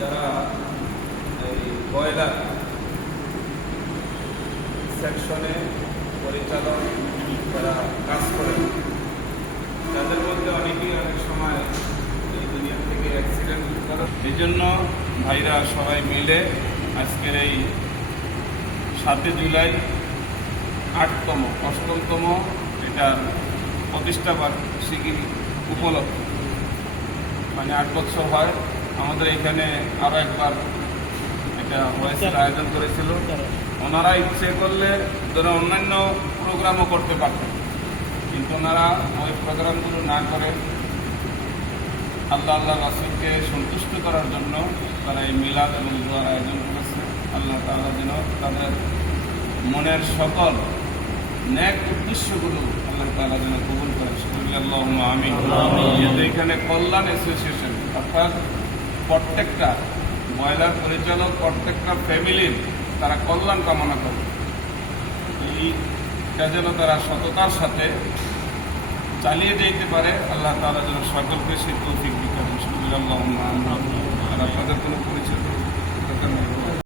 যারা এই ব্রয়লার সেকশনে পরিচালক যারা কাজ করেন, তাদের মধ্যে অনেকেই অনেক সময় এই দুনিয়া থেকে অ্যাক্সিডেন্ট করে। এই জন্য ভাইরা সবাই মিলে আজকের এই 7 জুলাই 8তম এটার প্রতিষ্ঠা বার্ষিকী উপলক্ষে, মানে 8 বছর হয়। আমাদের এখানে আরও একবার এটা ওয়াইসির আয়োজন করেছিল। ওনারা ইচ্ছে করলে ধরো অন্যান্য প্রোগ্রামও করতে পারতেন, কিন্তু ওনারা ওই প্রোগ্রামগুলো না করে আল্লাহ রাসূলকে সন্তুষ্ট করার জন্য তারা এই মিলাদ এবং দোয়ার আয়োজন করেছে। আল্লাহ তাআলা যেন তাদের মনের সকল নেক উদ্দেশ্যগুলো আল্লাহ তাআলা যেন কবুল করেন। আল্লাহুম্মা আমিন। যেহেতু এখানে কল্যাণ অ্যাসোসিয়েশন, অর্থাৎ প্রত্যেকটা ব্রয়লার পরিচালক প্রত্যেকটা ফ্যামিলির তারা কল্যাণ কামনা করে, এইটা যেন তারা সততার সাথে চালিয়ে যেতে পারে। আল্লাহ তাআলা যেন সকলকে সেই তৌফিক দিতে পারেন। আল্লাহুম্মা আমিন। আর আপনাদের কোনো পরিচয়